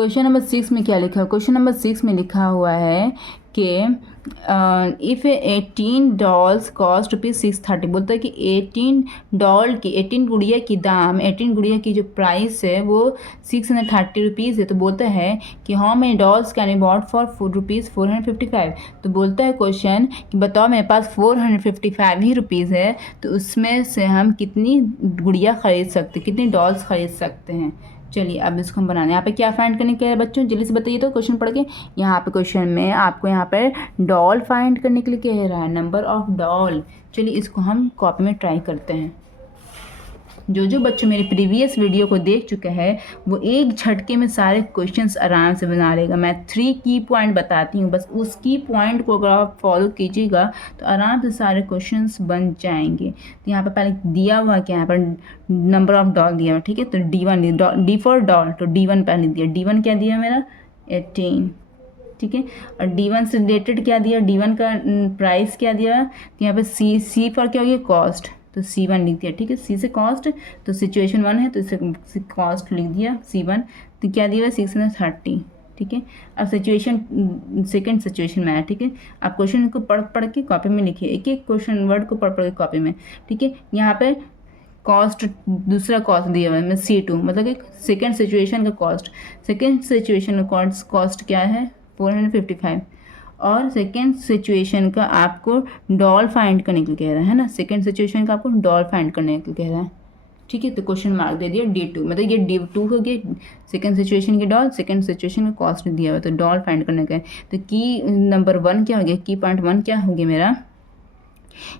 Question number 6 में क्या लिखा है? क्वेश्चन नंबर 6 में लिखा हुआ है कि इफ़ 18 डॉल्स कॉस्ट ₹630, बोलता है कि 18 गुड़िया की दाम, 18 गुड़िया की जो प्राइस है वो ₹630 है। तो बोलता है कि how many dolls can be bought for ₹455। तो बोलता है क्वेश्चन कि बताओ मेरे पास 455 ही रुपीज़ है, तो उसमें से हम कितनी गुड़िया ख़रीद सकते, कितनी डॉल्स ख़रीद सकते हैं। चलिए अब इसको हम बनाने, यहाँ पे क्या फाइंड करने के लिए बच्चों जल्दी से बताइए तो क्वेश्चन पढ़ के। यहाँ पे क्वेश्चन में आपको यहाँ पर डॉल फाइंड करने के लिए कह रहा है, नंबर ऑफ डॉल। चलिए इसको हम कॉपी में ट्राई करते हैं। जो बच्चों मेरे प्रीवियस वीडियो को देख चुके हैं वो एक झटके में सारे क्वेश्चंस आराम से बना लेगा। मैं 3 की पॉइंट बताती हूँ, बस उस की पॉइंट को अगर आप फॉलो कीजिएगा तो आराम से सारे क्वेश्चंस बन जाएंगे। तो यहाँ पर पहले दिया हुआ क्या, यहाँ पर नंबर ऑफ डॉल दिया हुआ, ठीक है। तो डी फॉर डॉल, तो D1 पहले दिया। D1 क्या दिया मेरा 18, ठीक है। और D1 से रिलेटेड क्या दिया, D1 का प्राइस क्या दिया, तो यहाँ पे C फॉर क्या हो गया कॉस्ट, तो C1 लिख दिया, ठीक है। C से कॉस्ट, तो सिचुएशन 1 है तो इसे कॉस्ट लिख दिया C1। तो क्या दिया 630, ठीक है। अब सेकंड सिचुएशन में आया, ठीक है। आप क्वेश्चन को पढ़ के कॉपी में लिखिए, एक एक क्वेश्चन वर्ड को पढ़ के कॉपी में, ठीक है। यहाँ पे कॉस्ट, दूसरा कॉस्ट दिया हुआ है C2, मतलब कि सेकेंड सिचुएशन का कॉस्ट। सेकेंड सिचुएशन का कॉस्ट क्या है 455, और सेकेंड सिचुएशन का आपको डॉल फाइंड करने के लिए कह रहा है ना, सेकेंड सिचुएशन का आपको डॉल फाइंड करने के लिए कह रहा है, ठीक है। तो क्वेश्चन मार्क दे दिया D2, मतलब ये D2 हो गया सेकेंड सिचुएशन की डॉल, सेकेंड सिचुएशन का कॉस्ट दिया हुआ, तो डॉल फाइंड करने का है। तो की नंबर 1 क्या हो गया, की पॉइंट 1 क्या हो गया मेरा,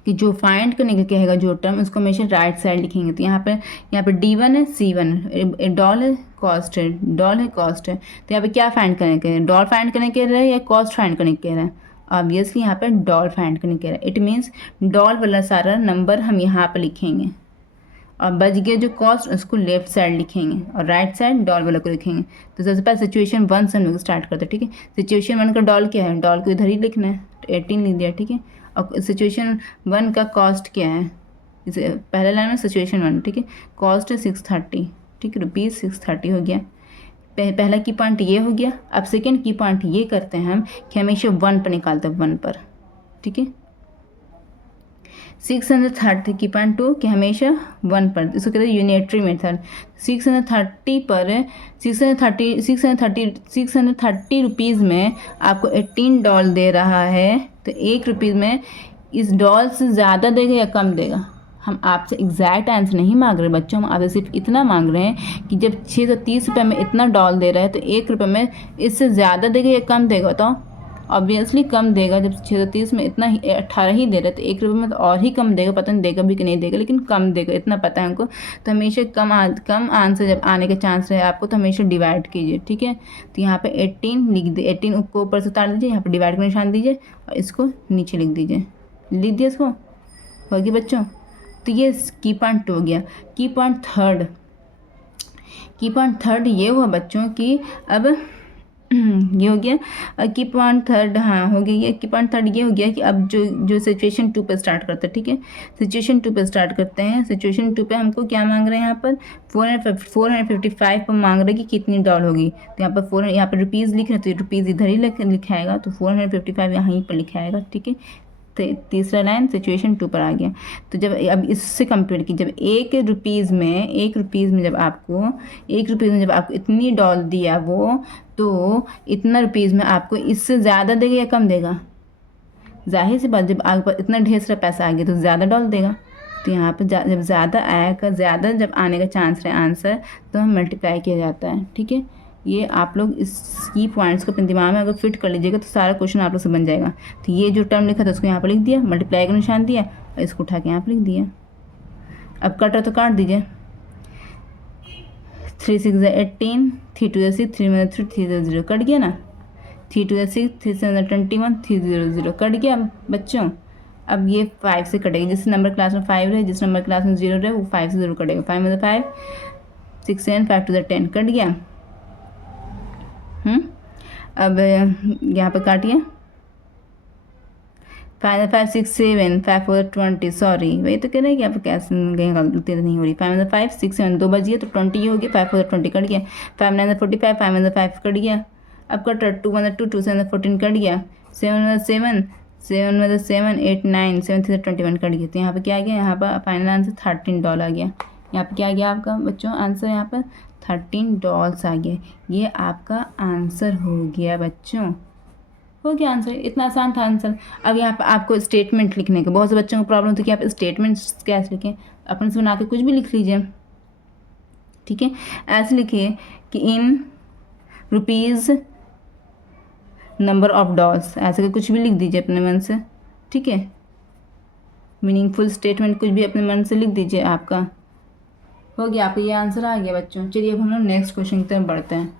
कि जो फाइंड करने के कहेगा जो टर्म उसको हमेशा राइट साइड लिखेंगे। तो यहाँ पर D1 है, C1 डॉल है, कॉस्ट है, डॉल है, कॉस्ट है। तो यहाँ पे क्या फाइंड करने के, डॉल फाइंड करने के रहे या कॉस्ट फाइंड करने के रहे, ऑब्वियसली यहाँ पे डॉल फाइंड करने के रहे। इट मीन्स डॉल वाला सारा नंबर हम यहाँ पर लिखेंगे, और बच गया जो कॉस्ट उसको लेफ्ट साइड लिखेंगे और राइट साइड डॉल वाला को लिखेंगे। तो सबसे पहले सिचुएशन 1 से हम लोग स्टार्ट करते हैं, ठीक है। सिचुएशन 1 का डॉल क्या है, डॉल को इधर ही लिखना है, तो 18 लिख दिया, ठीक है। और सिचुएशन 1 का कॉस्ट क्या है, इसे पहले लाइन में सिचुएशन 1, ठीक है। कॉस्ट है 630, ठीक है, ₹630 हो गया। पहला की पॉइंट ये हो गया। अब सेकेंड की पॉइंट ये करते हैं हम कि हमेशा 1 पर निकालते हैं, 1 पर, ठीक है। 630 की पॉइंट 2 कि हमेशा 1 पर, इसको कहते हैं यूनिटरी मेथड। 630 पर 630 रुपीज़ में आपको 18 डॉल दे रहा है, तो ₹1 में इस डॉल से ज़्यादा देगा या कम देगा। हम आपसे एग्जैक्ट आंसर नहीं मांग रहे बच्चों, हम आपसे सिर्फ इतना मांग रहे हैं कि जब 630 रुपये में इतना डॉल दे रहा है तो ₹1 में इससे ज़्यादा देगा या कम देगा, बताओ। ऑब्वियसली कम देगा, जब 630 में इतना ही 18 ही दे रहा है तो ₹1 में तो और ही कम देगा, पता नहीं देगा भी कि नहीं देगा, लेकिन कम देगा, इतना पता है हमको। तो हमेशा कम आंसर जब आने के चांस है आपको, तो हमेशा डिवाइड कीजिए, ठीक है। तो यहाँ पे 18 लिख दे, 18 को ऊपर से उतार दीजिए, यहाँ पे डिवाइड का निशान दीजिए और इसको नीचे लिख दीजिए, लिख दिया इसको, हो गया बच्चों। तो ये की पॉइंट हो गया। की पॉइंट थर्ड ये हुआ बच्चों कि अब ये हो गया की पॉइंट थर्ड, हाँ हो गया ये की पॉइंट थर्ड। ये हो गया कि अब जो सिचुएशन 2 पे स्टार्ट करते हैं, ठीक है। सिचुएशन 2 पे स्टार्ट करते हैं। सिचुएशन 2 पे हमको क्या मांग रहे हैं, यहाँ पर 455 पर मांग रहे हैं कि कितनी डॉल होगी। तो यहाँ पर यहाँ पर रुपीज़ लिख रहे हैं, तो रुपीज़ इधर ही लिखाएगा, तो 455 यहाँ पर लिखाएगा, ठीक है। तो तीसरा लाइन सिचुएशन 2 पर आ गया। तो जब अब इससे कंपेयर की, जब ₹1 में जब आपको इतनी डॉल दिया वो, तो इतना रुपीज़ में आपको इससे ज़्यादा देगा या कम देगा, जाहिर सी बात जब आपके पास इतना ढेर सारा पैसा आ गया तो ज़्यादा डॉल देगा। तो यहाँ पर जब ज़्यादा आएगा, ज़्यादा जब आने का चांस रहे आंसर, तो हम मल्टीप्लाई किया जाता है, ठीक है। ये आप लोग इसकी पॉइंट्स को अपने दिमाग में अगर फिट कर लीजिएगा तो सारा क्वेश्चन आप लोग से बन जाएगा। तो ये जो टर्म लिखा था उसको यहाँ पर लिख दिया, मल्टीप्लाई का निशान दिया और इसको उठा के यहाँ पर लिख दिया। अब कटा तो काट दीजिए, 3 6 18, 3 2 6, 3 3 3 0 कट गया ना, 3 2 6, 3 7 21, 3 0 0 कट गया बच्चों। अब ये 5 से कटेगा, जिस नंबर क्लास में 5 रहे, जिस नंबर क्लास में 0 रहे वो 5 से ज़रूर कटेगा। 5 में 5, 6 7 5 2 10 कट गया। अब यहाँ पर काटिए, 5 5 6 7 5 4 20, सॉरी वही तो कह रहे हैं कि आप कैसे कहीं गलती नहीं हो रही। 5 5 6 7 2 बज गया तो 20 हो गया, 5 4 20 कट गया, 5 9 45, 5 5 कट गया, अब कट रहा 2 1 2 2 7 14 कट गया, 7 7 7 7 8 9 7 3 21 कट गया। तो यहाँ पे क्या आ गया, यहाँ पर फाइनल आंसर $13 आ गया। यहाँ पे क्या आ गया आपका बच्चों आंसर, यहाँ पर $13 आ गया। ये आपका आंसर हो गया बच्चों, हो गया आंसर। इतना आसान था आंसर। अब यहाँ पर आपको स्टेटमेंट लिखने का बहुत से बच्चों को प्रॉब्लम होती है कि आप स्टेटमेंट्स कैसे लिखें, अपन से बना के कुछ भी लिख लीजिए, ठीक है। ऐसे लिखिए कि in rupees number of dolls, ऐसे का कुछ भी लिख दीजिए अपने मन से, ठीक है। मीनिंगफुल स्टेटमेंट कुछ भी अपने मन से लिख दीजिए, आपका हो गया, आपका ये आंसर आ गया बच्चों। चलिए अब हम लोग नेक्स्ट क्वेश्चन की तरफ बढ़ते हैं।